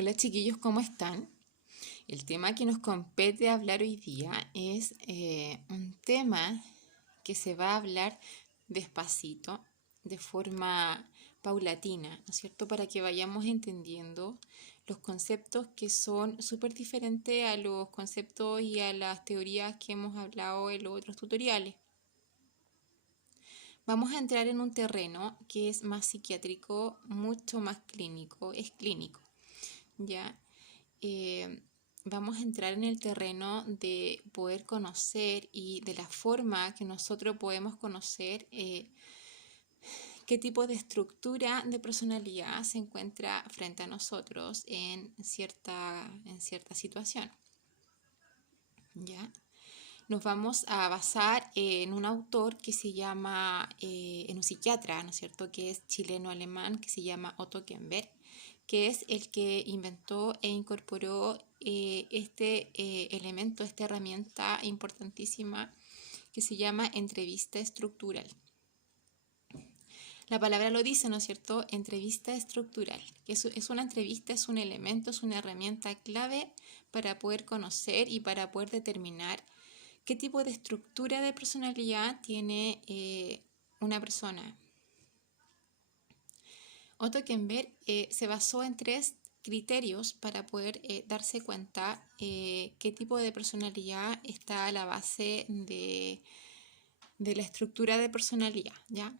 Hola chiquillos, ¿cómo están? El tema que nos compete hablar hoy día es un tema que se va a hablar despacito, de forma paulatina, ¿no es cierto? Para que vayamos entendiendo los conceptos que son súper diferentes a los conceptos y a las teorías que hemos hablado en los otros tutoriales. Vamos a entrar en un terreno que es más psiquiátrico, mucho más clínico, es clínico, ¿ya? eh, Vamos a entrar en el terreno de poder conocer y de la forma que nosotros podemos conocer qué tipo de estructura de personalidad se encuentra frente a nosotros en cierta situación. ¿Ya? Nos vamos a basar en un autor que se llama, en un psiquiatra, ¿no es cierto?, que es chileno-alemán, que se llama Otto Kemper, que es el que inventó e incorporó este elemento, esta herramienta importantísima que se llama entrevista estructural. La palabra lo dice, ¿no es cierto? Entrevista estructural. Es una entrevista, es un elemento, es una herramienta clave para poder conocer y para poder determinar qué tipo de estructura de personalidad tiene una persona. Otto Kemper se basó en 3 criterios para poder darse cuenta qué tipo de personalidad está a la base de la estructura de personalidad, ¿ya?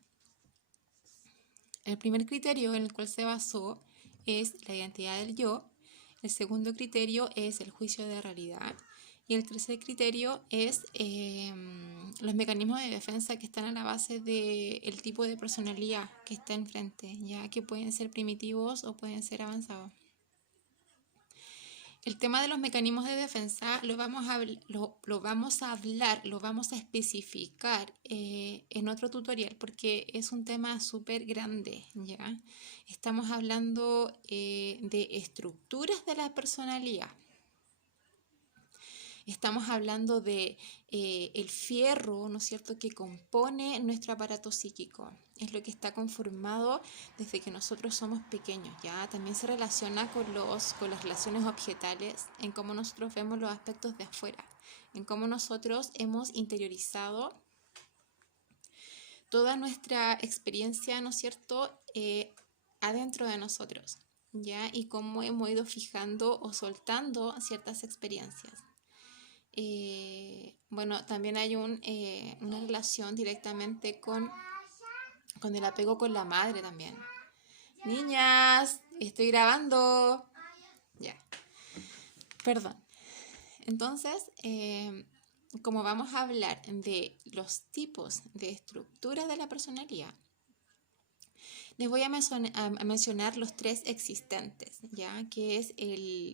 El primer criterio en el cual se basó es la identidad del yo. El segundo criterio es el juicio de realidad. Y el tercer criterio es los mecanismos de defensa que están a la base del tipo de personalidad que está enfrente, ya que pueden ser primitivos o pueden ser avanzados. El tema de los mecanismos de defensa lo vamos a hablar, lo vamos a especificar en otro tutorial porque es un tema súper grande, ¿ya? Estamos hablando de estructuras de la personalidad. Estamos hablando de el fierro, ¿no es cierto?, que compone nuestro aparato psíquico. Es lo que está conformado desde que nosotros somos pequeños, ¿ya? También se relaciona con las relaciones objetales, en cómo nosotros vemos los aspectos de afuera, en cómo nosotros hemos interiorizado toda nuestra experiencia, ¿no es cierto?, adentro de nosotros, ¿ya? Y cómo hemos ido fijando o soltando ciertas experiencias. Bueno, también hay una relación directamente con el apego con la madre también. Niñas, estoy grabando. Ya, perdón. Entonces, como vamos a hablar de los tipos de estructura de la personalidad, les voy a mencionar los 3 existentes, ¿ya? Que es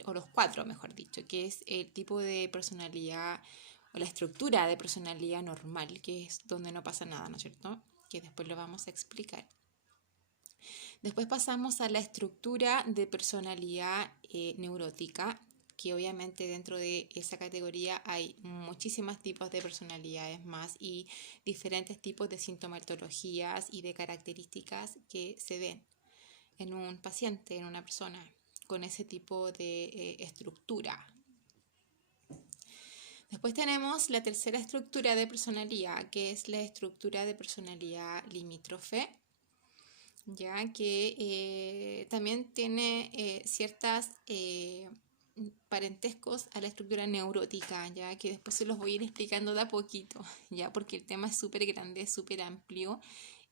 o los 4, mejor dicho, que es el tipo de personalidad o la estructura de personalidad normal, que es donde no pasa nada, ¿no es cierto? Que después lo vamos a explicar. Después pasamos a la estructura de personalidad neurótica, que obviamente dentro de esa categoría hay muchísimos tipos de personalidades más y diferentes tipos de sintomatologías y de características que se ven en un paciente, en una persona con ese tipo de estructura. Después tenemos la tercera estructura de personalidad, que es la estructura de personalidad limítrofe, ya que también tiene ciertas parentescos a la estructura neurótica, ya que después se los voy a ir explicando de a poquito, ya porque el tema es súper grande, es súper amplio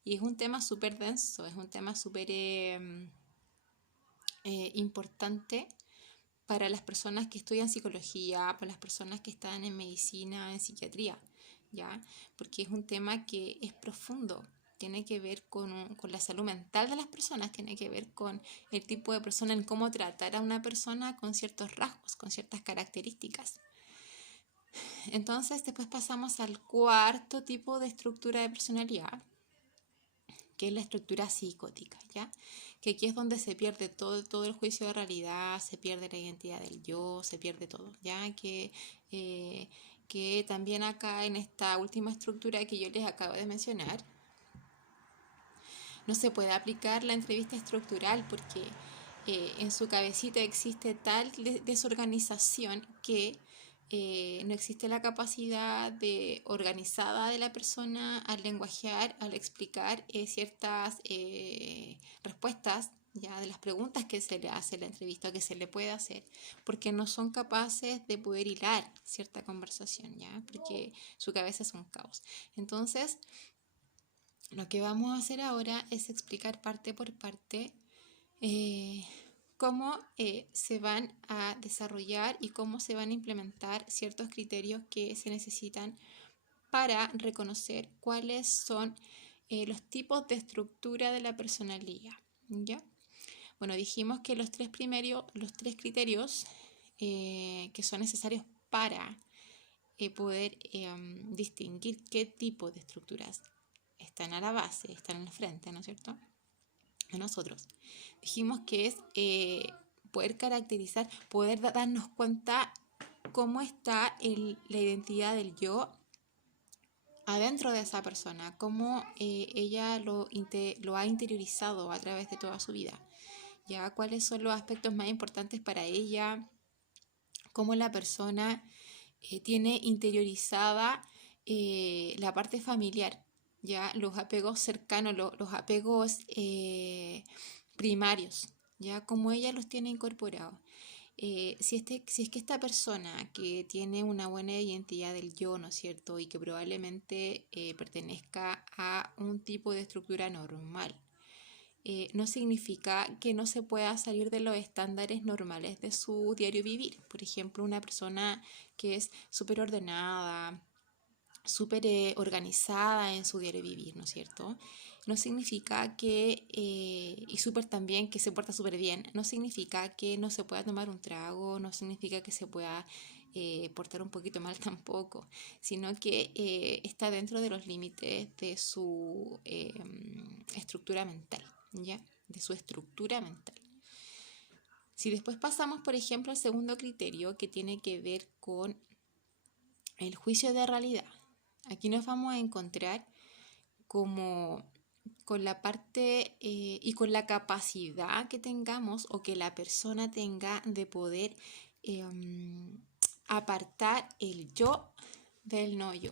y es un tema súper denso, es un tema súper importante para las personas que estudian psicología, para las personas que están en medicina, en psiquiatría, ¿ya? Porque es un tema que es profundo, tiene que ver con la salud mental de las personas, tiene que ver con el tipo de persona, en cómo tratar a una persona con ciertos rasgos, con ciertas características. Entonces, después pasamos al cuarto tipo de estructura de personalidad, que es la estructura psicótica, ¿ya? Que aquí es donde se pierde todo el juicio de realidad, se pierde la identidad del yo, se pierde todo, ¿ya? Que también acá en esta última estructura que yo les acabo de mencionar, no se puede aplicar la entrevista estructural porque en su cabecita existe tal desorganización que no existe la capacidad organizada de la persona al lenguajear, al explicar ciertas respuestas ya de las preguntas que se le hace en la entrevista o que se le puede hacer, porque no son capaces de poder hilar cierta conversación, ya, porque su cabeza es un caos. Entonces, lo que vamos a hacer ahora es explicar parte por parte eh, cómo se van a desarrollar y cómo se van a implementar ciertos criterios que se necesitan para reconocer cuáles son los tipos de estructura de la personalidad, ¿ya? Bueno, dijimos que los tres criterios que son necesarios para poder distinguir qué tipo de estructuras están a la base, están en el frente, ¿no es cierto?, de nosotros. Dijimos que es poder caracterizar, poder darnos cuenta cómo está la identidad del yo adentro de esa persona, cómo ella lo ha interiorizado a través de toda su vida, ya cuáles son los aspectos más importantes para ella, cómo la persona tiene interiorizada la parte familiar, ya los apegos cercanos, los apegos primarios, ya como ella los tiene incorporados. Si es que esta persona que tiene una buena identidad del yo, ¿no es cierto?, y que probablemente pertenezca a un tipo de estructura normal, no significa que no se pueda salir de los estándares normales de su diario vivir. Por ejemplo, una persona que es súper ordenada, súper organizada en su diario vivir, ¿no es cierto? No significa que, y súper también, que se porta súper bien, no significa que no se pueda tomar un trago, no significa que se pueda portar un poquito mal tampoco, sino que está dentro de los límites de su estructura mental, ¿ya? De su estructura mental. Si después pasamos, por ejemplo, al segundo criterio que tiene que ver con el juicio de realidad. Aquí nos vamos a encontrar como con la parte y con la capacidad que tengamos o que la persona tenga de poder apartar el yo del no yo,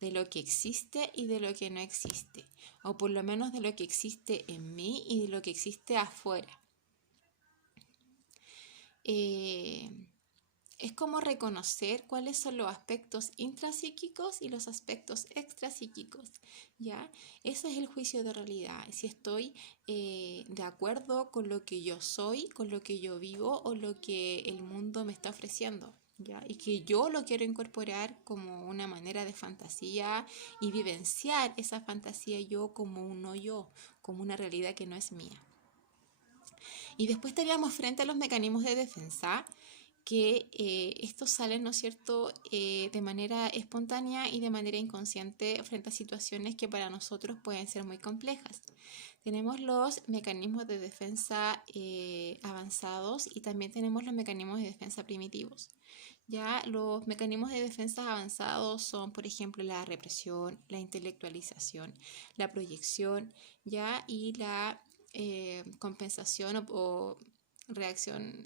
de lo que existe y de lo que no existe, o por lo menos de lo que existe en mí y de lo que existe afuera. Es como reconocer cuáles son los aspectos intrapsíquicos y los aspectos extrapsíquicos, ¿ya? Eso es el juicio de realidad, si estoy de acuerdo con lo que yo soy, con lo que yo vivo o lo que el mundo me está ofreciendo, ¿ya? Y que yo lo quiero incorporar como una manera de fantasía y vivenciar esa fantasía yo como un no yo, como una realidad que no es mía. Y después estaríamos frente a los mecanismos de defensa, que estos salen, ¿no es cierto?, de manera espontánea y de manera inconsciente frente a situaciones que para nosotros pueden ser muy complejas. Tenemos los mecanismos de defensa avanzados y también tenemos los mecanismos de defensa primitivos. Ya los mecanismos de defensa avanzados son, por ejemplo, la represión, la intelectualización, la proyección, ya, y la compensación o reacción.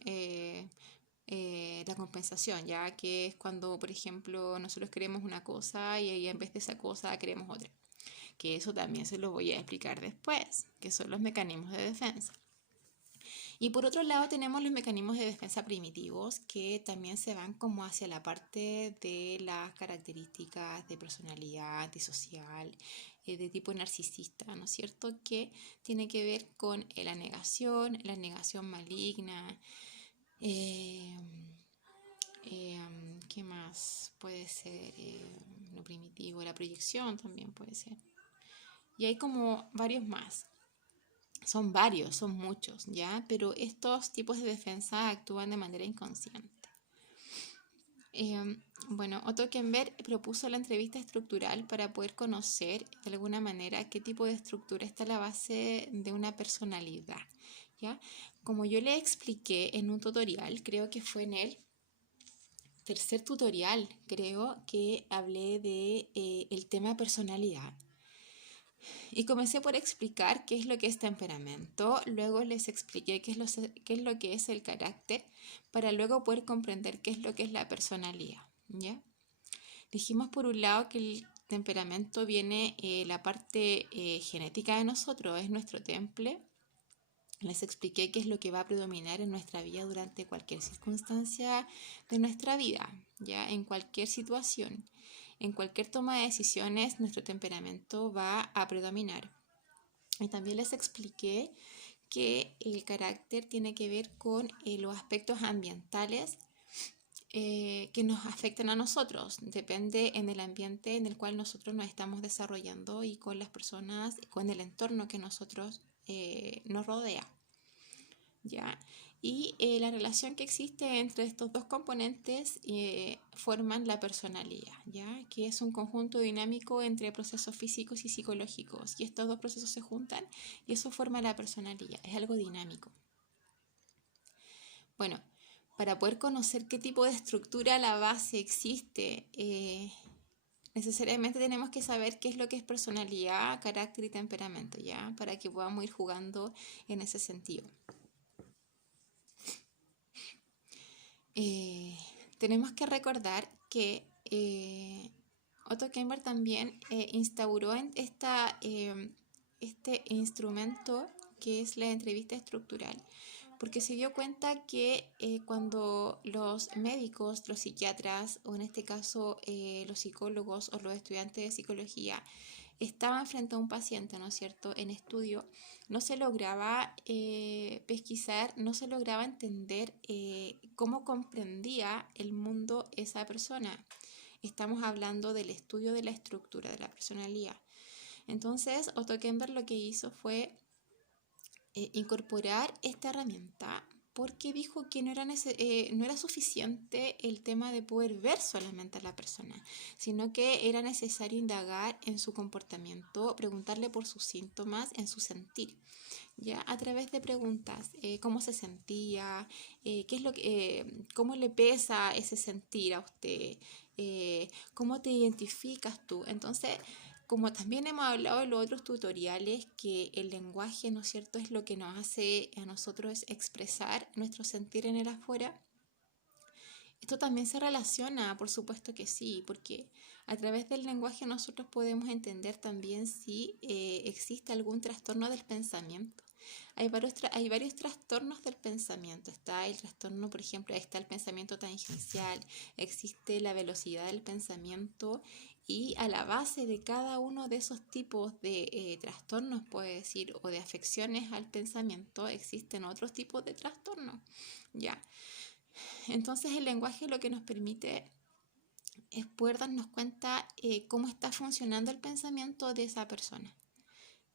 La compensación, ya que es cuando, por ejemplo, nosotros queremos una cosa y en vez de esa cosa queremos otra. Que eso también se lo voy a explicar después, que son los mecanismos de defensa. Y por otro lado tenemos los mecanismos de defensa primitivos, que también se van como hacia la parte de las características de personalidad, de social, de tipo narcisista, ¿no es cierto? Que tiene que ver con la negación maligna. ¿Qué más puede ser? Lo primitivo, la proyección también puede ser. Y hay como varios más. Son varios, son muchos, ¿ya? Pero estos tipos de defensa actúan de manera inconsciente. Bueno, Otto Kemper propuso la entrevista estructural para poder conocer de alguna manera qué tipo de estructura está a la base de una personalidad, ¿ya? Como yo le expliqué en un tutorial, creo que fue en el tercer tutorial, creo que hablé de el tema personalidad. Y comencé por explicar qué es lo que es temperamento, luego les expliqué qué es lo que es el carácter, para luego poder comprender qué es lo que es la personalidad, ¿ya? Dijimos por un lado que el temperamento viene la parte genética de nosotros, es nuestro temple. Les expliqué qué es lo que va a predominar en nuestra vida durante cualquier circunstancia de nuestra vida, ya en cualquier situación. En cualquier toma de decisiones, nuestro temperamento va a predominar. Y también les expliqué que el carácter tiene que ver con los aspectos ambientales que nos afectan a nosotros. Depende en el ambiente en el cual nosotros nos estamos desarrollando y con las personas, con el entorno que nosotros nos rodea. ¿Ya? Y la relación que existe entre estos dos componentes forman la personalidad, ¿ya? Que es un conjunto dinámico entre procesos físicos y psicológicos. Y estos dos procesos se juntan y eso forma la personalidad. Es algo dinámico. Bueno, para poder conocer qué tipo de estructura a la base existe, necesariamente tenemos que saber qué es lo que es personalidad, carácter y temperamento, ¿ya? Para que podamos ir jugando en ese sentido. Tenemos que recordar que Otto Kemper también instauró este instrumento que es la entrevista estructural, porque se dio cuenta que cuando los médicos, los psiquiatras o en este caso los psicólogos o los estudiantes de psicología estaban frente a un paciente, ¿no es cierto?, en estudio, no se lograba pesquisar, no se lograba entender cómo comprendía el mundo esa persona. Estamos hablando del estudio de la estructura de la personalidad. Entonces, Otto Kemper lo que hizo fue incorporar esta herramienta porque dijo que no era suficiente el tema de poder ver solamente a la persona, sino que era necesario indagar en su comportamiento, preguntarle por sus síntomas, en su sentir, ya a través de preguntas, cómo se sentía, cómo le pesa ese sentir a usted, cómo te identificas tú. Entonces, como también hemos hablado en los otros tutoriales, que el lenguaje, ¿no es cierto?, es lo que nos hace a nosotros expresar nuestro sentir en el afuera. Esto también se relaciona, por supuesto que sí, porque a través del lenguaje nosotros podemos entender también si existe algún trastorno del pensamiento. Hay varios trastornos del pensamiento. Está el trastorno, por ejemplo, está el pensamiento tangencial, existe la velocidad del pensamiento y a la base de cada uno de esos tipos de trastornos, puede decir, o de afecciones al pensamiento, existen otros tipos de trastornos. ¿Ya? Entonces el lenguaje lo que nos permite es poder darnos cuenta cómo está funcionando el pensamiento de esa persona.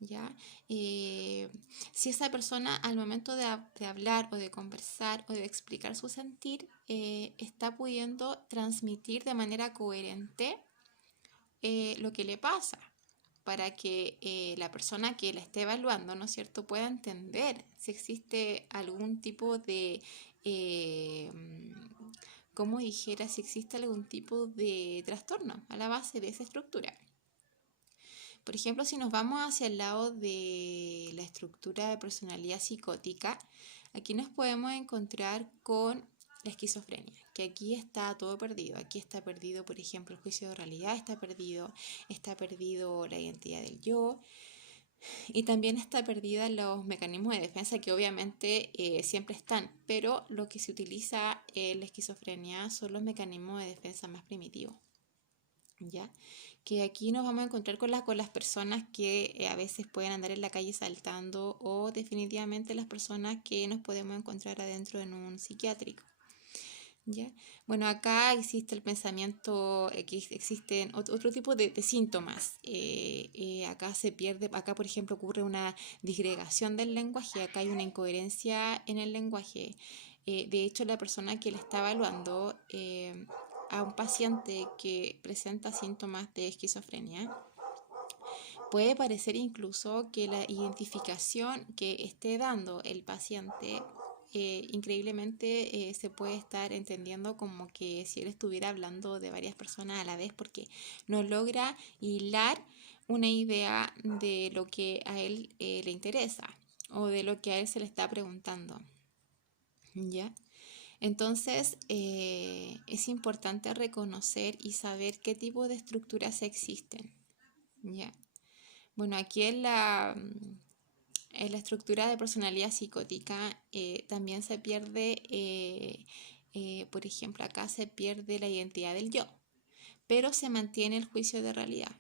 ¿Ya? Si esa persona al momento de hablar o de conversar o de explicar su sentir está pudiendo transmitir de manera coherente lo que le pasa para que la persona que la esté evaluando, ¿no es cierto?, pueda entender si existe algún tipo de como dijera, si existe algún tipo de trastorno a la base de esa estructura. Por ejemplo, si nos vamos hacia el lado de la estructura de personalidad psicótica, aquí nos podemos encontrar con la esquizofrenia, que aquí está todo perdido. Aquí está perdido, por ejemplo, el juicio de realidad, está perdido la identidad del yo, y también está perdida los mecanismos de defensa que obviamente siempre están, pero lo que se utiliza en la esquizofrenia son los mecanismos de defensa más primitivos, ¿ya? Que aquí nos vamos a encontrar con las personas que a veces pueden andar en la calle saltando o definitivamente las personas que nos podemos encontrar adentro en un psiquiátrico. ¿Ya? Bueno, acá existe el pensamiento, existen otro tipo de síntomas. Acá por ejemplo ocurre una disgregación del lenguaje, acá hay una incoherencia en el lenguaje. De hecho, la persona que le está evaluando a un paciente que presenta síntomas de esquizofrenia, puede parecer incluso que la identificación que esté dando el paciente increíblemente se puede estar entendiendo como que si él estuviera hablando de varias personas a la vez porque no logra hilar una idea de lo que a él le interesa o de lo que a él se le está preguntando. ¿Ya? Entonces, es importante reconocer y saber qué tipo de estructuras existen. ¿Ya? Bueno, aquí en la estructura de personalidad psicótica también se pierde, por ejemplo, acá se pierde la identidad del yo, pero se mantiene el juicio de realidad.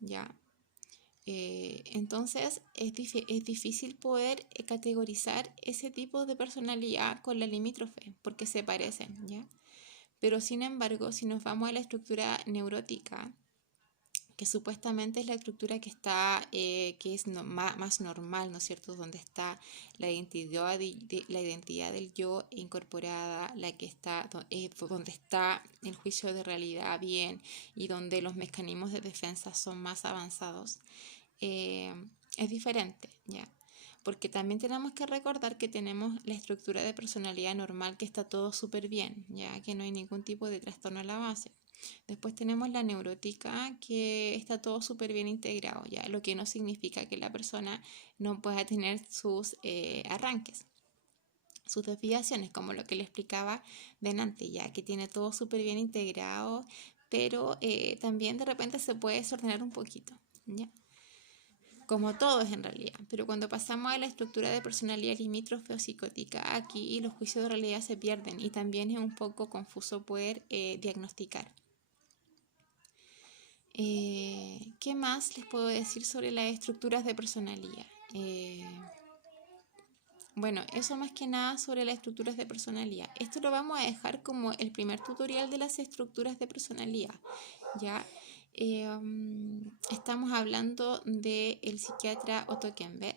¿Ya? Entonces es difícil poder categorizar ese tipo de personalidad con la limítrofe porque se parecen, ¿ya? Pero sin embargo, si nos vamos a la estructura neurótica, que supuestamente es la estructura que está, que es más normal, ¿no es cierto? Donde está la identidad del yo incorporada, la que está, donde está el juicio de realidad bien y donde los mecanismos de defensa son más avanzados. Es diferente, ¿ya? Porque también tenemos que recordar que tenemos la estructura de personalidad normal, que está todo súper bien, ya que no hay ningún tipo de trastorno a la base. Después tenemos la neurótica, que está todo súper bien integrado, ya, lo que no significa que la persona no pueda tener sus arranques, sus desviaciones, como lo que le explicaba delante, ya que tiene todo súper bien integrado, pero también de repente se puede desordenar un poquito, ¿ya? Como todos en realidad, pero cuando pasamos a la estructura de personalidad limítrofe o psicótica, aquí los juicios de realidad se pierden y también es un poco confuso poder diagnosticar. ¿Qué más les puedo decir sobre las estructuras de personalidad? Bueno, eso más que nada sobre las estructuras de personalidad. Esto lo vamos a dejar como el primer tutorial de las estructuras de personalidad, ¿ya? Estamos hablando del psiquiatra Otto Kemper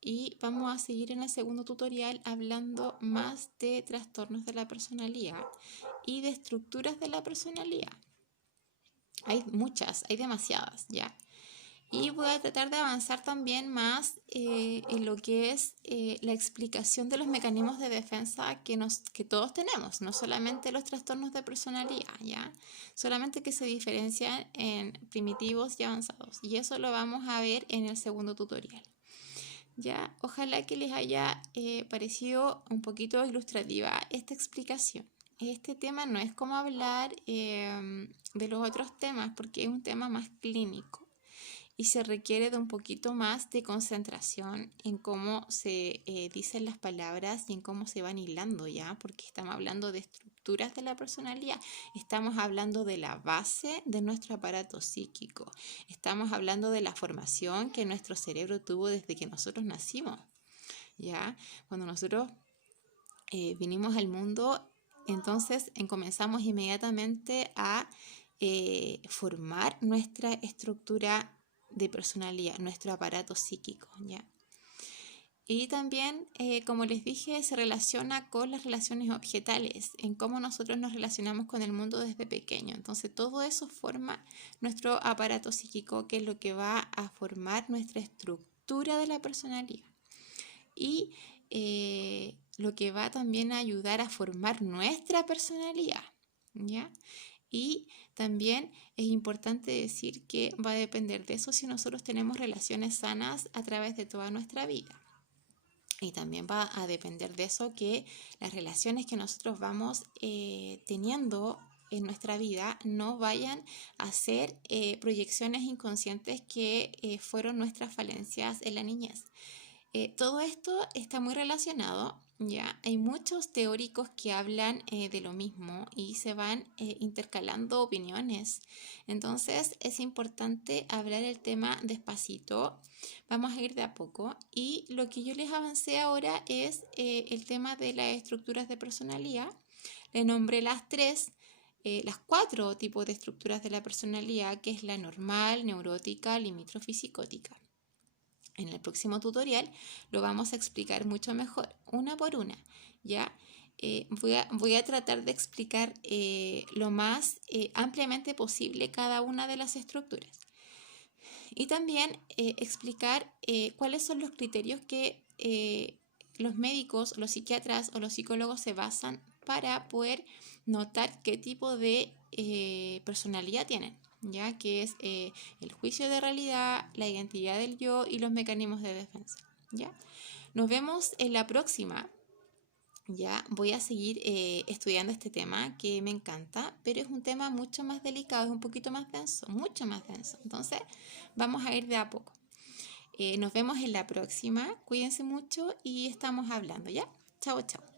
y vamos a seguir en el segundo tutorial hablando más de trastornos de la personalidad y de estructuras de la personalidad. Hay muchas, hay demasiadas, ¿ya? Y voy a tratar de avanzar también más en lo que es la explicación de los mecanismos de defensa que todos tenemos, no solamente los trastornos de personalidad, ¿ya? Solamente que se diferencian en primitivos y avanzados. Y eso lo vamos a ver en el segundo tutorial. ¿Ya? Ojalá que les haya parecido un poquito ilustrativa esta explicación. Este tema no es como hablar de los otros temas porque es un tema más clínico y se requiere de un poquito más de concentración en cómo se dicen las palabras y en cómo se van hilando, ¿ya? Porque estamos hablando de estructuras de la personalidad, estamos hablando de la base de nuestro aparato psíquico, estamos hablando de la formación que nuestro cerebro tuvo desde que nosotros nacimos, ¿ya? Cuando nosotros vinimos al mundo, entonces comenzamos inmediatamente a formar nuestra estructura de personalidad, nuestro aparato psíquico, ¿ya? Y también, como les dije, se relaciona con las relaciones objetales, en cómo nosotros nos relacionamos con el mundo desde pequeño. Entonces, todo eso forma nuestro aparato psíquico, que es lo que va a formar nuestra estructura de la personalidad. Y lo que va también a ayudar a formar nuestra personalidad, ¿ya? Y también es importante decir que va a depender de eso si nosotros tenemos relaciones sanas a través de toda nuestra vida. Y también va a depender de eso que las relaciones que nosotros vamos teniendo en nuestra vida no vayan a ser proyecciones inconscientes que fueron nuestras falencias en la niñez. Todo esto está muy relacionado, ¿ya? Hay muchos teóricos que hablan de lo mismo y se van intercalando opiniones. Entonces es importante hablar el tema despacito. Vamos a ir de a poco. Y lo que yo les avancé ahora es el tema de las estructuras de personalidad. Le nombré las 4 tipos de estructuras de la personalidad, que es la normal, neurótica, limítrofe y psicótica. En el próximo tutorial lo vamos a explicar mucho mejor, una por una, ¿ya? Voy a tratar de explicar lo más ampliamente posible cada una de las estructuras. Y también explicar cuáles son los criterios que los médicos, los psiquiatras o los psicólogos se basan para poder notar qué tipo de personalidad tienen, ya que es el juicio de realidad, la identidad del yo y los mecanismos de defensa, ¿ya? Nos vemos en la próxima. Ya voy a seguir estudiando este tema que me encanta, pero es un tema mucho más delicado, es un poquito más denso, mucho más denso. Entonces, vamos a ir de a poco. Nos vemos en la próxima. Cuídense mucho y estamos hablando, ¿ya? Chao, chao.